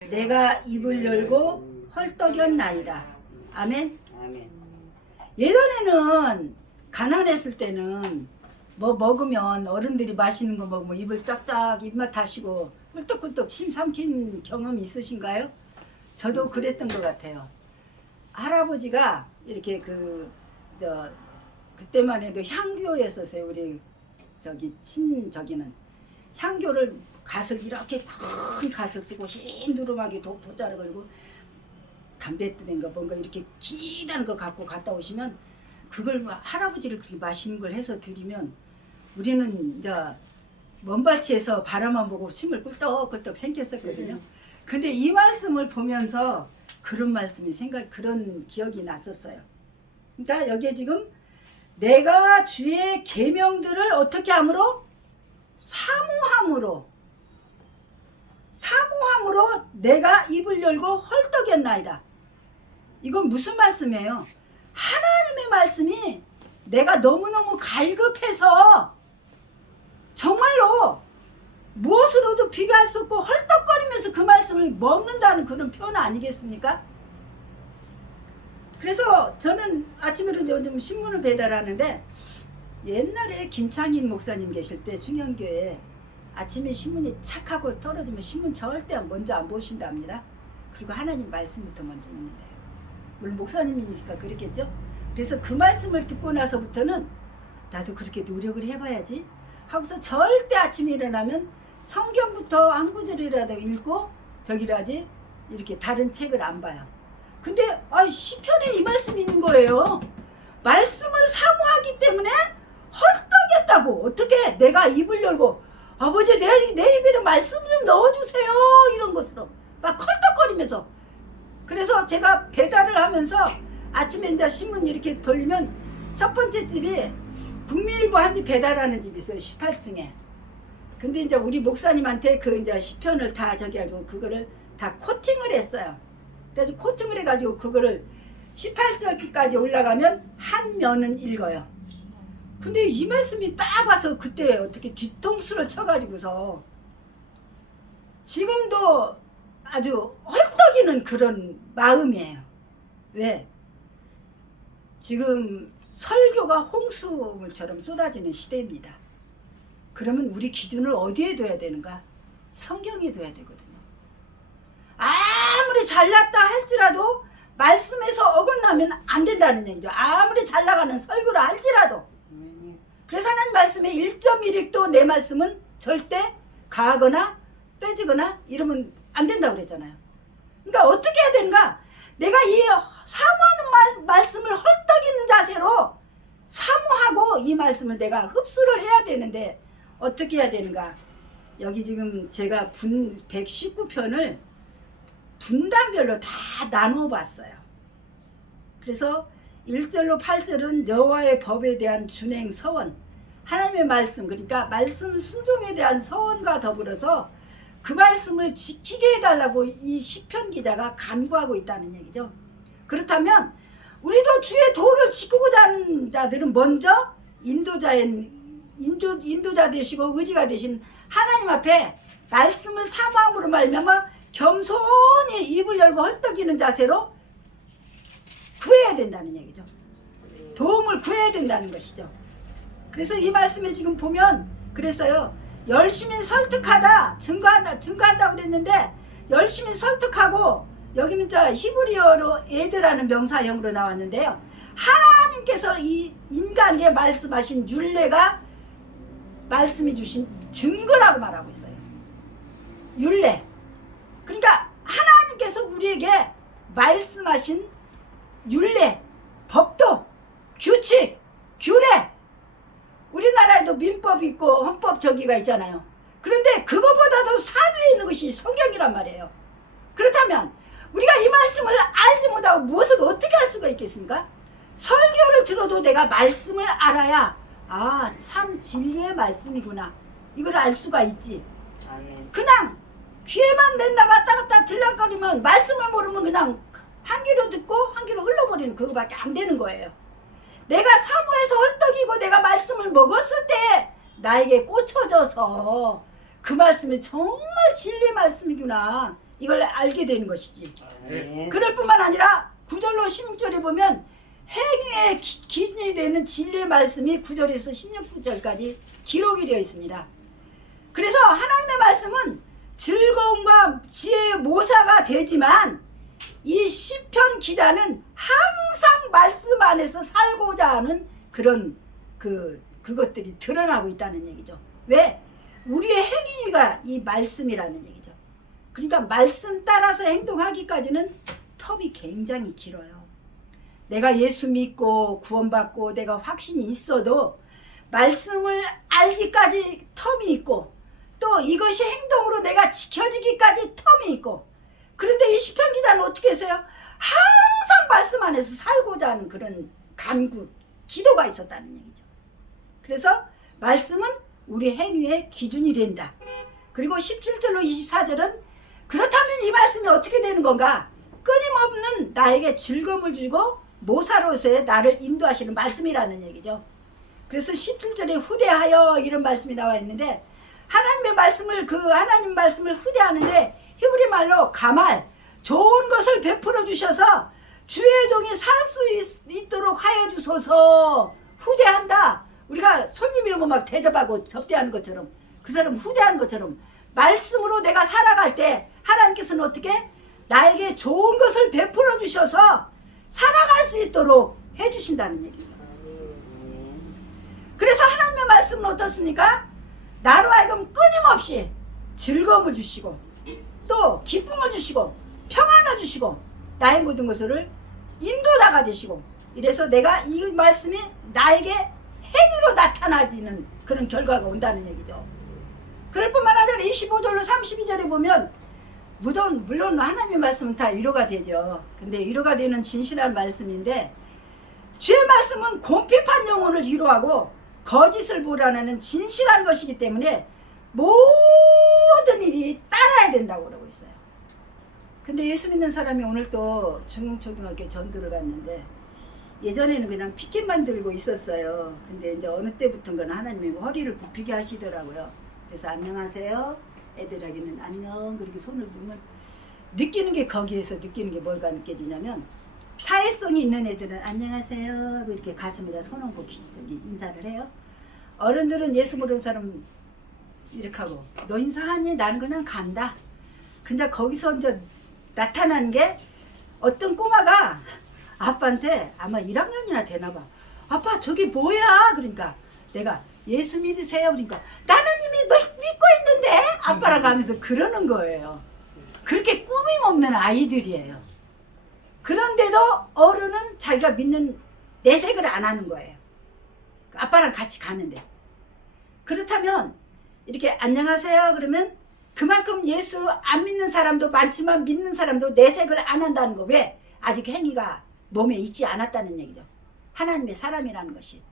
내가 입을 열고 헐떡였나이다. 아멘. 아멘. 예전에는 가난했을 때는 뭐 먹으면 어른들이 맛있는 거 먹으면 입을 쫙쫙 입맛 다시고 꿀떡꿀떡 침 삼킨 경험이 있으신가요? 저도 그랬던 것 같아요. 할아버지가 이렇게 그때만 해도 향교였었어요. 우리 저기는 향교를 갓을 이렇게 큰 갓을 쓰고 흰 두루마기 도포자를 걸고 담배 뜨는 거 뭔가 이렇게 기다는 거 갖고 갔다 오시면 그걸 할아버지를 그렇게 맛있는 걸 해서 드리면 우리는 이제 먼발치에서 바라만 보고 침을 꿀떡꿀떡 삼켰었거든요. 근데 이 말씀을 보면서 그런 말씀이 그런 기억이 났었어요. 그러니까 여기에 지금 내가 주의 계명들을 어떻게 함으로? 사모함으로 내가 입을 열고 헐떡였나이다. 이건 무슨 말씀이에요? 하나님의 말씀이 내가 너무너무 갈급해서 정말로 무엇으로도 비교할 수 없고 헐떡거리면서 그 말씀을 먹는다는 그런 표현 아니겠습니까? 그래서 저는 아침에도 요즘 신문을 배달하는데 옛날에 김창인 목사님 계실 때 중현교회에 아침에 신문이 착하고 떨어지면 신문 절대 먼저 안 보신답니다. 그리고 하나님 말씀부터 먼저 읽는데요. 물론 목사님이니까 그렇겠죠. 그래서 그 말씀을 듣고 나서부터는 나도 그렇게 노력을 해봐야지 하고서 절대 아침에 일어나면 성경부터 한 구절이라도 읽고 저기라지 이렇게 다른 책을 안 봐요. 근데 시편에 이 말씀이 있는 거예요. 말씀을 사모하기 때문에 헐떡였다고. 어떻게 내가 입을 열고 아버지 내 입에도 말씀 좀 넣어주세요 이런 것으로 막 헐떡거리면서. 그래서 제가 배달을 하면서 아침에 이제 신문 이렇게 돌리면 첫 번째 집이 국민일보 한 집 배달하는 집이 있어요. 18층에. 근데 이제 우리 목사님한테 그 이제 시편을 다 저기 가지고 그거를 다 코팅을 했어요. 그래서 코팅을 해가지고 그거를 18절까지 올라가면 한 면은 읽어요. 근데 이 말씀이 딱 와서 그때 어떻게 뒤통수를 쳐가지고서 지금도 아주 헐떡이는 그런 마음이에요. 왜? 지금 설교가 홍수물처럼 쏟아지는 시대입니다. 그러면 우리 기준을 어디에 둬야 되는가? 성경에 둬야 되거든요. 아무리 잘났다 할지라도 말씀에서 어긋나면 안 된다는 얘기죠. 아무리 잘 나가는 설교를 할지라도. 그래서 하나님 말씀에 1.1획도 내 말씀은 절대 가하거나 빼지거나 이러면 안 된다고 그랬잖아요. 그러니까 어떻게 해야 되는가? 내가 이 사모하는 말씀을 헐떡이는 자세로 사모하고 이 말씀을 내가 흡수를 해야 되는데 어떻게 해야 되는가? 여기 지금 제가 119편을 분단별로 다 나누어 봤어요. 그래서 1절로 8절은 여호와의 법에 대한 준행 서원, 하나님의 말씀, 그러니까 말씀 순종에 대한 서원과 더불어서 그 말씀을 지키게 해달라고 이 시편 기자가 간구하고 있다는 얘기죠. 그렇다면 우리도 주의 도를 지키고자 하는 자들은 먼저 인도자 되시고 의지가 되신 하나님 앞에 말씀을 사모함으로 말미암아 겸손히 입을 열고 헐떡이는 자세로 구해야 된다는 얘기죠. 도움을 구해야 된다는 것이죠. 그래서 이 말씀에 지금 보면 그랬어요. 열심히 설득하다 증거한다고 그랬는데 열심히 설득하고 여기는 저 히브리어로 에드라는 명사형으로 나왔는데요. 하나님께서 이 인간에게 말씀하신 율례가 말씀해 주신 증거라고 말하고 있어요. 율례. 그러니까 하나님께서 우리에게 말씀하신 율례, 법도, 규칙, 규례. 우리나라에도 민법이 있고 헌법 저기가 있잖아요. 그런데 그거보다도 상위에 있는 것이 성경이란 말이에요. 그렇다면 우리가 이 말씀을 알지 못하고 무엇을 어떻게 할 수가 있겠습니까? 설교를 들어도 내가 말씀을 알아야 참 진리의 말씀이구나 이걸 알 수가 있지. 아멘. 그냥 귀에만 맨날 왔다 갔다 들락거리면 말씀을 모르면 그냥 한 귀로 듣고 한 귀로 흘러버리는 그거밖에 안 되는 거예요. 내가 사모해서 헐떡이고 내가 말씀을 먹었을 때 나에게 꽂혀져서 그 말씀이 정말 진리 말씀이구나 이걸 알게 되는 것이지. 네. 그럴 뿐만 아니라 9절로 16절에 보면 행위의 기준이 되는 진리의 말씀이 9절에서 16절까지 기록이 되어 있습니다. 그래서 하나님의 말씀은 즐거움과 지혜의 모사가 되지만 이 시편 기자는 항상 말씀 안에서 살고자 하는 그런 그것들이 드러나고 있다는 얘기죠. 왜? 우리의 행위가 이 말씀이라는 얘기죠. 그러니까 말씀 따라서 행동하기까지는 텀이 굉장히 길어요. 내가 예수 믿고 구원받고 내가 확신이 있어도 말씀을 알기까지 텀이 있고 또 이것이 행동으로 내가 지켜지기까지 텀이 있고, 그런데 이 시편 기자는 어떻게 했어요? 항상 말씀 안에서 살고자 하는 그런 간구, 기도가 있었다는 얘기죠. 그래서 말씀은 우리 행위의 기준이 된다. 그리고 17절로 24절은 그렇다면 이 말씀이 어떻게 되는 건가? 끊임없는 나에게 즐거움을 주고 모사로서의 나를 인도하시는 말씀이라는 얘기죠. 그래서 17절에 후대하여 이런 말씀이 나와 있는데, 하나님의 말씀을 하나님 말씀을 후대하는데 히브리 말로 가말, 좋은 것을 베풀어 주셔서 주의 종이 살 수 있도록 하여 주소서. 후대한다. 우리가 손님이 오면 막 대접하고 접대하는 것처럼, 그 사람 후대하는 것처럼 말씀으로 내가 살아갈 때 하나님께서는 어떻게? 나에게 좋은 것을 베풀어 주셔서 살아갈 수 있도록 해주신다는 얘기죠. 그래서 하나님의 말씀은 어떻습니까? 나로 하여금 끊임없이 즐거움을 주시고 또 기쁨을 주시고 평안을 주시고 나의 모든 것을 인도자가 되시고, 이래서 내가 이 말씀이 나에게 행위로 나타나지는 그런 결과가 온다는 얘기죠. 그럴 뿐만 아니라 25절로 32절에 보면 물론 하나님의 말씀은 다 위로가 되죠. 근데 위로가 되는 진실한 말씀인데, 주의 말씀은 곰핍한 영혼을 위로하고 거짓을 몰아내는 진실한 것이기 때문에 모든 일이 따라야 된다고 그러고 있어요. 근데 예수 믿는 사람이 오늘 또 중초등학교 전도를 갔는데, 예전에는 그냥 피켓만 들고 있었어요. 근데 이제 어느 때부터인가는 하나님이 허리를 굽히게 하시더라고요. 그래서 안녕하세요. 애들에게는 안녕. 그렇게 손을 보면 느끼는 게, 거기에서 느끼는 게 뭐가 느껴지냐면, 사회성이 있는 애들은 안녕하세요. 이렇게 가슴에다 손 얹고 인사를 해요. 어른들은 예수 모르는 사람 이렇게 하고, 너 인사하니? 나는 그냥 간다. 근데 거기서 이제 나타난 게, 어떤 꼬마가 아빠한테 아마 1학년이나 되나 봐. 아빠 저게 뭐야? 그러니까 내가 예수 믿으세요? 그러니까 나는 이미 믿고 있는데 아빠랑 가면서 그러는 거예요. 그렇게 꾸밈 없는 아이들이에요. 그런데도 어른은 자기가 믿는 내색을 안 하는 거예요. 아빠랑 같이 가는데. 그렇다면 이렇게 안녕하세요 그러면 그만큼 예수 안 믿는 사람도 많지만 믿는 사람도 내색을 안 한다는 거. 왜? 아직 행위가 몸에 있지 않았다는 얘기죠. 하나님의 사람이라는 것이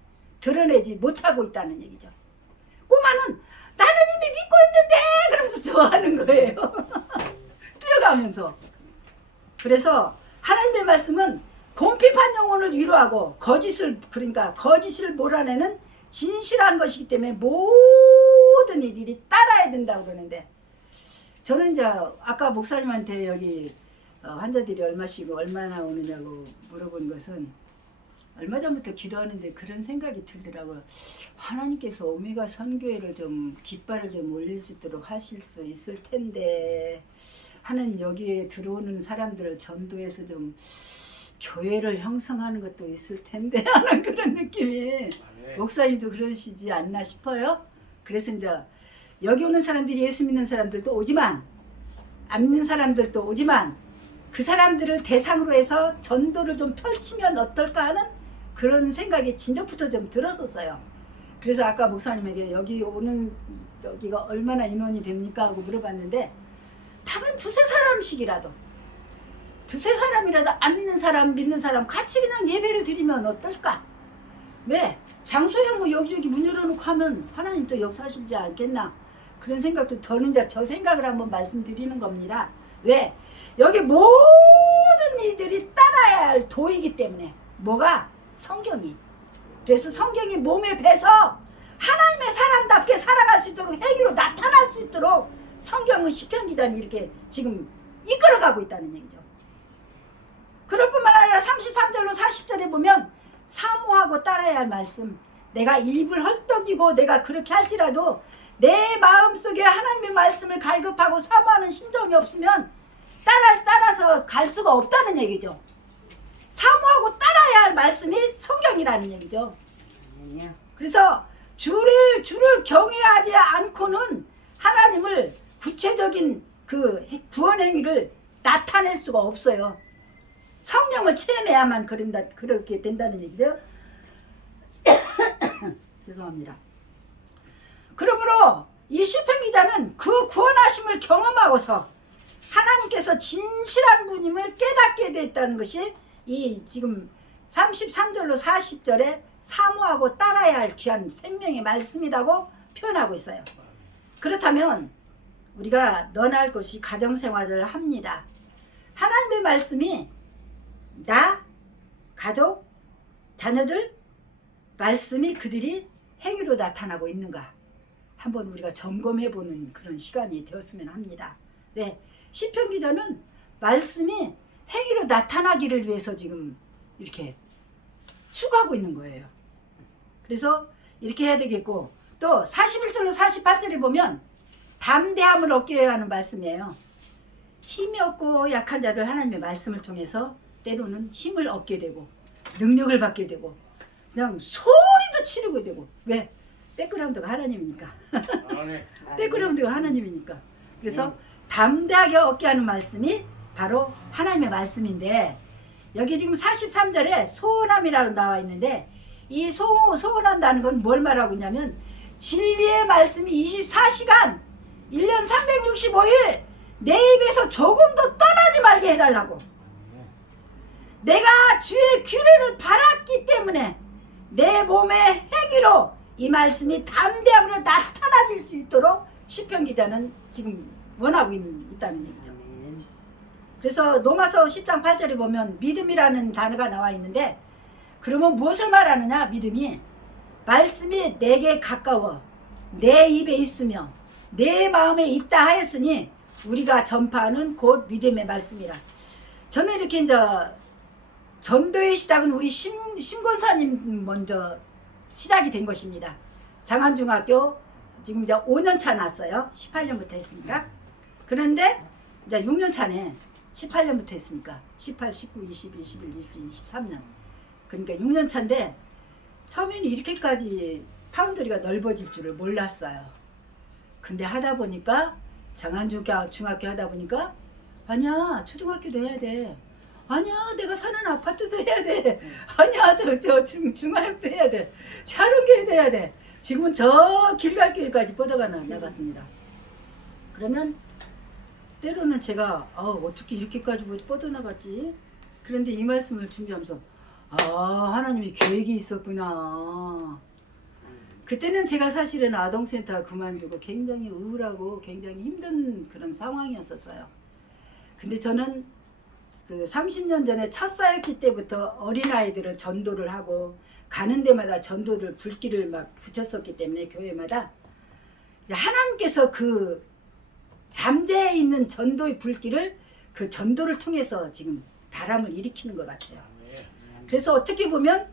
드러내지 못하고 있다는 얘기죠. 꼬마는 나는 이미 믿고 있는데 그러면서 좋아하는 거예요. 뛰어가면서. 그래서 하나님의 말씀은 곰핍한 영혼을 위로하고 거짓을 몰아내는 진실한 것이기 때문에 모든 일이 따라야 된다고 그러는데, 저는 이제 아까 목사님한테 여기 환자들이 얼마나 오느냐고 물어본 것은, 얼마 전부터 기도하는데 그런 생각이 들더라고요. 하나님께서 오메가 선교회를 좀 깃발을 좀 올릴 수 있도록 하실 수 있을 텐데, 하는 여기에 들어오는 사람들을 전도해서 좀 교회를 형성하는 것도 있을 텐데 하는 그런 느낌이, 목사님도 그러시지 않나 싶어요. 그래서 이제 여기 오는 사람들이 예수 믿는 사람들도 오지만 안 믿는 사람들도 오지만 그 사람들을 대상으로 해서 전도를 좀 펼치면 어떨까 하는 그런 생각이 진작부터 좀 들었었어요. 그래서 아까 목사님에게 여기가 얼마나 인원이 됩니까? 하고 물어봤는데, 다만 두세 사람씩이라도, 두세 사람이라도 안 믿는 사람 믿는 사람 같이 그냥 예배를 드리면 어떨까? 왜? 장소야 뭐 여기저기 문 열어놓고 하면 하나님 또 역사하시지 않겠나? 그런 생각도 저는 이제 저 생각을 한번 말씀드리는 겁니다. 왜? 여기 모든 일들이 따라야 할 도이기 때문에. 뭐가? 성경이. 그래서 성경이 몸에 배서 하나님의 사람답게 살아갈 수 있도록, 행위로 나타날 수 있도록 성경은 시편 기자는 이렇게 지금 이끌어가고 있다는 얘기죠. 그럴 뿐만 아니라 33절로 40절에 보면 사모하고 따라야 할 말씀, 내가 입을 헐떡이고 내가 그렇게 할지라도 내 마음속에 하나님의 말씀을 갈급하고 사모하는 심정이 없으면 따라서 갈 수가 없다는 얘기죠. 사모하고 따라야 할 말씀이 성경이라는 얘기죠. 그래서 주를 경외하지 않고는 하나님을 구체적인 그 구원 행위를 나타낼 수가 없어요. 성령을 체험해야만 그렇게 된다는 얘기죠. 죄송합니다. 그러므로 이 시편 기자는 그 구원하심을 경험하고서 하나님께서 진실한 분임을 깨닫게 됐다는 것이 이 지금 33절로 40절에 사모하고 따라야 할 귀한 생명의 말씀이라고 표현하고 있어요. 그렇다면 우리가 너나 할 것이 가정생활을 합니다. 하나님의 말씀이 나, 가족, 자녀들 말씀이 그들이 행위로 나타나고 있는가 한번 우리가 점검해보는 그런 시간이 되었으면 합니다. 네, 시편 기자는 말씀이 행위로 나타나기를 위해서 지금 이렇게 추구하고 있는 거예요. 그래서 이렇게 해야 되겠고, 또 41절로 48절에 보면 담대함을 얻게 하는 말씀이에요. 힘이 없고 약한 자들 하나님의 말씀을 통해서 때로는 힘을 얻게 되고 능력을 받게 되고 그냥 소리도 지르게 되고. 왜? 백그라운드가 하나님이니까. 백그라운드가 하나님이니까. 그래서 담대하게 얻게 하는 말씀이 바로 하나님의 말씀인데, 여기 지금 43절에 소원함이라고 나와 있는데, 이 소원한다는 건 뭘 말하고 있냐면 진리의 말씀이 24시간 1년 365일 내 입에서 조금도 떠나지 말게 해달라고. 내가 주의 규례를 바랐기 때문에 내 몸의 행위로 이 말씀이 담대함으로 나타나질 수 있도록 시편 기자는 지금 원하고 있다는 얘기죠. 그래서 로마서 10장 8절에 보면 믿음이라는 단어가 나와 있는데, 그러면 무엇을 말하느냐? 믿음이 말씀이 내게 가까워 내 입에 있으며 내 마음에 있다 하였으니 우리가 전파하는 곧 믿음의 말씀이라. 저는 이렇게 이제 전도의 시작은 우리 신권사님 먼저 시작이 된 것입니다. 장안중학교 지금 이제 5년 차 났어요. 18년부터 했으니까. 그런데 이제 6년 차네. 18년부터 했으니까 18, 19, 20, 21, 22, 23년. 그러니까 6년 차인데 처음에는 이렇게까지 파운드리가 넓어질 줄을 몰랐어요. 근데 하다 보니까 장안중학교 하다 보니까 아니야 초등학교도 해야 돼. 아니야 내가 사는 아파트도 해야 돼. 아니야 저 중앙교도 해야 돼. 샤론교회도 해야 돼. 지금은 저 길갈교회까지 뻗어가 나갔습니다. 그러면 때로는 제가 어떻게 이렇게까지 뻗어나갔지? 그런데 이 말씀을 준비하면서 하나님이 계획이 있었구나. 그때는 제가 사실은 아동센터 그만두고 굉장히 우울하고 굉장히 힘든 그런 상황이었었어요. 근데 저는 그 30년 전에 첫 사역기 때부터 어린아이들을 전도를 하고 가는 데마다 전도를 불길을 막 붙였었기 때문에 교회마다 하나님께서 그 잠재해 있는 전도의 불길을 그 전도를 통해서 지금 바람을 일으키는 것 같아요. 그래서 어떻게 보면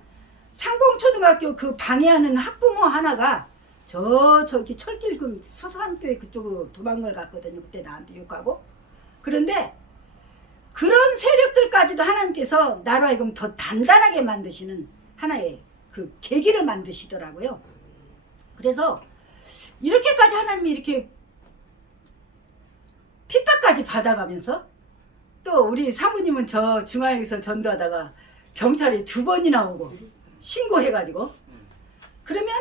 상봉초등학교 그 방해하는 학부모 하나가 저기 철길 그 수산교회 그쪽으로 도망을 갔거든요. 그때 나한테 욕하고. 그런데 그런 세력들까지도 하나님께서 나로 하여금 더 단단하게 만드시는 하나의 그 계기를 만드시더라고요. 그래서 이렇게까지 하나님이 이렇게 핍박까지 받아가면서, 또 우리 사부님은 저 중앙에서 전도하다가 경찰이 2번이나 오고 신고해가지고, 그러면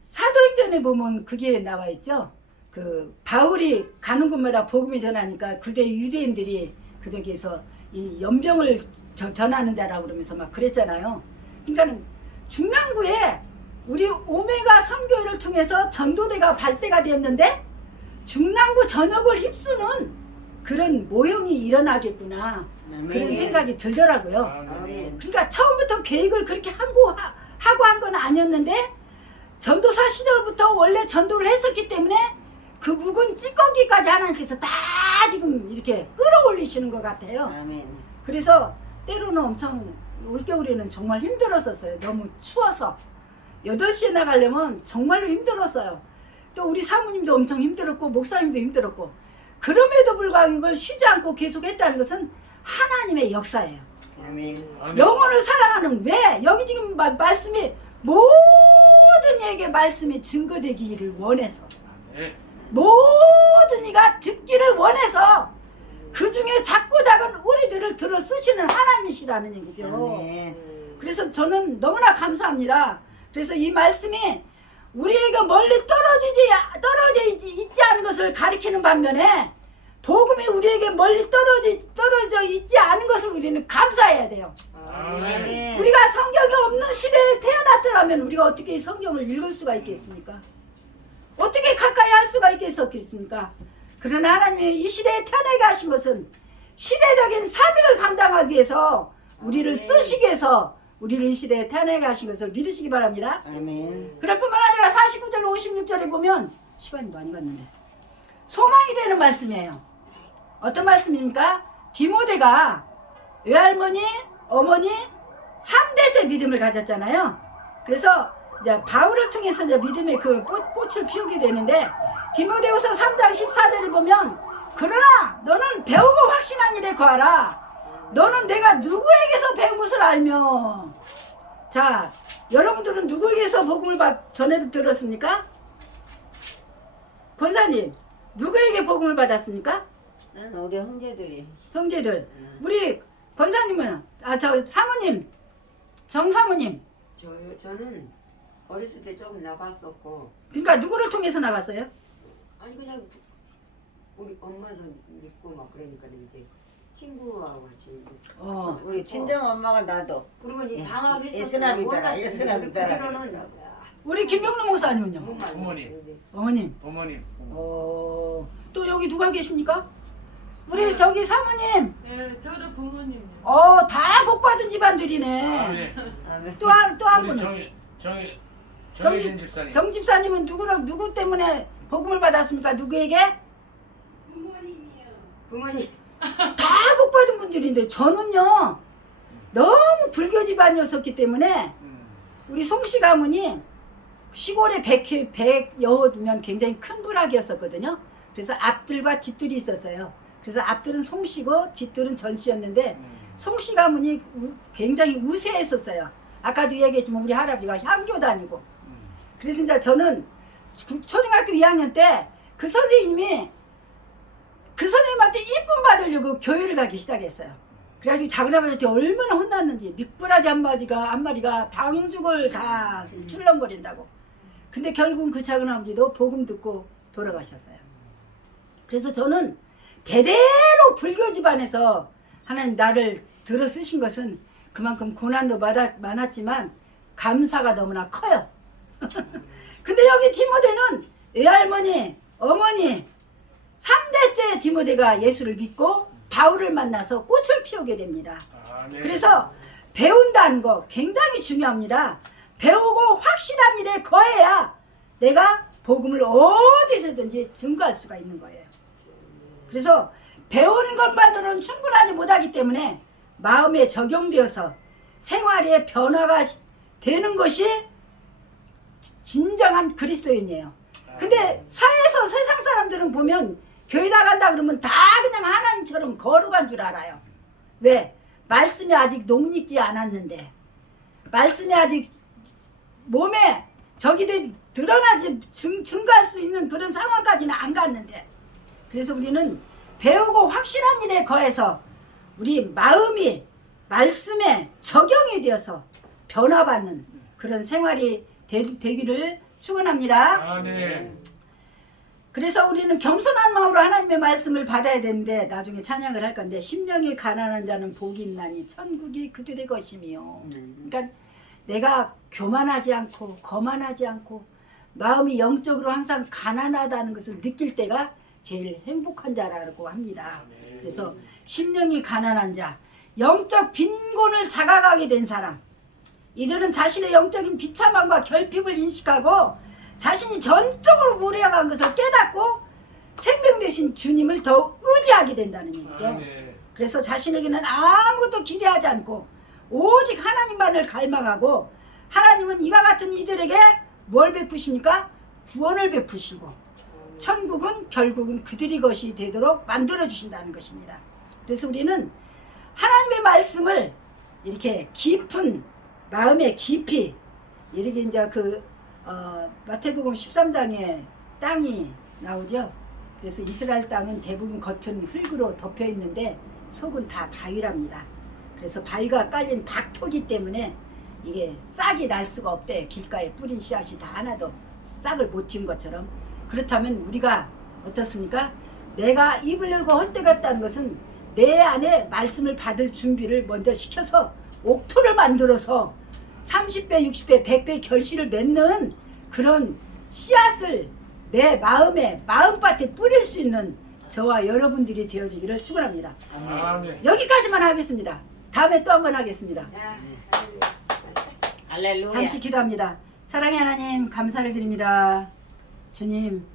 사도행전에 보면 그게 나와 있죠. 그 바울이 가는 곳마다 복음이 전하니까 그때 유대인들이 그 저기에서 이 연병을 전하는 자라고 그러면서 막 그랬잖아요. 그러니까는 중랑구에 우리 오메가 선교회를 통해서 전도대가 발대가 되었는데 중랑구 전역을 휩쓰는 그런 모형이 일어나겠구나. 그런 생각이 들더라고요. 그러니까 처음부터 계획을 그렇게 하고 한 건 아니었는데 전도사 시절부터 원래 전도를 했었기 때문에 그 묵은 찌꺼기까지 하나님께서 다 지금 이렇게 끌어올리시는 것 같아요. 아멘. 그래서 때로는 엄청 올겨울에는 정말 힘들었었어요. 너무 추워서 8시에 나가려면 정말로 힘들었어요. 또 우리 사모님도 엄청 힘들었고 목사님도 힘들었고, 그럼에도 불구하고 이걸 쉬지 않고 계속 했다는 것은 하나님의 역사예요. 아멘. 영혼을 사랑하는, 왜? 여기 지금 말씀이 모든 이에게 말씀이 증거되기를 원해서, 모든 이가 듣기를 원해서 그 중에 작고 작은 우리들을 들어 쓰시는 하나님이시라는 얘기죠. 아멘. 그래서 저는 너무나 감사합니다. 그래서 이 말씀이 우리에게 멀리 떨어져 있지 않은 것을 가리키는 반면에, 복음이 우리에게 멀리 떨어져 있지 않은 것을 우리는 감사해야 돼요. 아멘. 우리가 성경이 없는 시대에 태어났더라면 우리가 어떻게 성경을 읽을 수가 있겠습니까? 어떻게 가까이 할 수가 있겠습니까? 그러나 하나님이 이 시대에 태어나게 하신 것은 시대적인 사명을 감당하기 위해서 우리를 쓰시기 위해서 우리를 이 시대에 태어나게 하신 것을 믿으시기 바랍니다. 아멘. 그럴 뿐만 아니라 49절 56절에 보면, 시간이 많이 갔는데, 소망이 되는 말씀이에요. 어떤 말씀입니까? 디모데가 외할머니, 어머니 3대째 믿음을 가졌잖아요. 그래서 이제 바울을 통해서 이제 믿음의 그 꽃을 피우게 되는데, 디모데후서 3장 14절에 보면, 그러나 너는 배우고 확신한 일에 거하라. 너는 내가 누구에게서 배운 것을 알며. 자, 여러분들은 누구에게서 복음을 전해 들었습니까? 권사님, 누구에게 복음을 받았습니까? 난 우리 형제들이. 형제들. 우리 권사님은, 저 사모님, 정사모님. 저는 어렸을 때 좀 나갔었고, 그러니까 누구를 통해서 나갔어요? 아니 그냥 우리 엄마도 믿고 막 그러니까 이제 친구하고 같이. 우리 친정 엄마가 나도. 그러면 이 예, 방학했었어요. 예수남이더라, 예수남이더라. 그러는 우리 김명록 목사님은요? 어머님. 어머님. 어머님. 또 여기 누가 계십니까? 우리 저기 사모님. 네, 저도 부모님. 다 복받은 집안들이네. 아멘. 아멘. 또 한 우리 분은. 정혜진 집사님. 정 집사님은 누구 때문에 복음을 받았습니까? 누구에게? 부모님. 다 복받은 분들인데, 저는요 너무 불교 집안이었었기 때문에 우리 송씨 가문이 시골에 100여호면 굉장히 큰 부락이었었거든요. 그래서 앞들과 뒷들이 있었어요. 그래서 앞들은 송씨고 뒷들은 전씨였는데, 송씨 가문이 굉장히 우세했었어요. 아까도 얘기했지만 우리 할아버지가 향교 다니고. 그래서 이제 저는 초등학교 2학년 때 그 선생님한테 이쁨 받으려고 교회를 가기 시작했어요. 그래가지고 작은 아버지한테 얼마나 혼났는지, 미꾸라지 한 마리가 방죽을 다 출렁거린다고. 근데 결국은 그 작은 아버지도 복음 듣고 돌아가셨어요. 그래서 저는 대대로 불교 집안에서 하나님 나를 들어 쓰신 것은 그만큼 고난도 많았지만 감사가 너무나 커요. 근데 여기 디모데는 외할머니, 어머니 3대째 디모데가 예수를 믿고 바울을 만나서 꽃을 피우게 됩니다. 그래서 배운다는 거 굉장히 중요합니다. 배우고 확실한 일에 거해야 내가 복음을 어디서든지 증거할 수가 있는 거예요. 그래서 배우는 것만으로는 충분하지 못하기 때문에 마음에 적용되어서 생활에 변화가 되는 것이 진정한 그리스도인이에요. 근데 사회에서 세상 사람들은 보면 교회 나간다 그러면 다 그냥 하나님처럼 거룩한 줄 알아요. 왜? 말씀이 아직 녹익지 않았는데, 말씀이 아직 몸에 저기도 드러나지 증거할 수 있는 그런 상황까지는 안 갔는데, 그래서 우리는 배우고 확실한 일에 거해서 우리 마음이 말씀에 적용이 되어서 변화받는 그런 생활이 되기를 축원합니다. 아멘. 그래서 우리는 겸손한 마음으로 하나님의 말씀을 받아야 되는데, 나중에 찬양을 할 건데, 심령이 가난한 자는 복이 있나니 천국이 그들의 것이며. 그러니까 내가 교만하지 않고 거만하지 않고 마음이 영적으로 항상 가난하다는 것을 느낄 때가 제일 행복한 자라고 합니다. 그래서 심령이 가난한 자, 영적 빈곤을 자각하게 된 사람, 이들은 자신의 영적인 비참함과 결핍을 인식하고 자신이 전적으로 무례한 것을 깨닫고 생명 되신 주님을 더 의지하게 된다는 얘기죠. 아멘. 그래서 자신에게는 아무것도 기대하지 않고 오직 하나님만을 갈망하고 하나님은 이와 같은 이들에게 뭘 베푸십니까? 구원을 베푸시고 천국은 결국은 그들이 것이 되도록 만들어 주신다는 것입니다. 그래서 우리는 하나님의 말씀을 이렇게 깊은 마음에 깊이 이렇게 이제 마태복음 13장에 땅이 나오죠. 그래서 이스라엘 땅은 대부분 겉은 흙으로 덮여 있는데 속은 다 바위랍니다. 그래서 바위가 깔린 박토기 때문에 이게 싹이 날 수가 없대. 길가에 뿌린 씨앗이 다 하나도 싹을 못 틔운 것처럼. 그렇다면 우리가 어떻습니까? 내가 입을 열고 헐떡였다는 것은 내 안에 말씀을 받을 준비를 먼저 시켜서 옥토를 만들어서 30배, 60배, 100배 결실을 맺는 그런 씨앗을 내 마음밭에 뿌릴 수 있는 저와 여러분들이 되어지기를 축원합니다. 아멘. 여기까지만 하겠습니다. 다음에 또 한 번 하겠습니다. 야, 할렐루야. 잠시 기도합니다. 사랑의 하나님 감사를 드립니다. 주님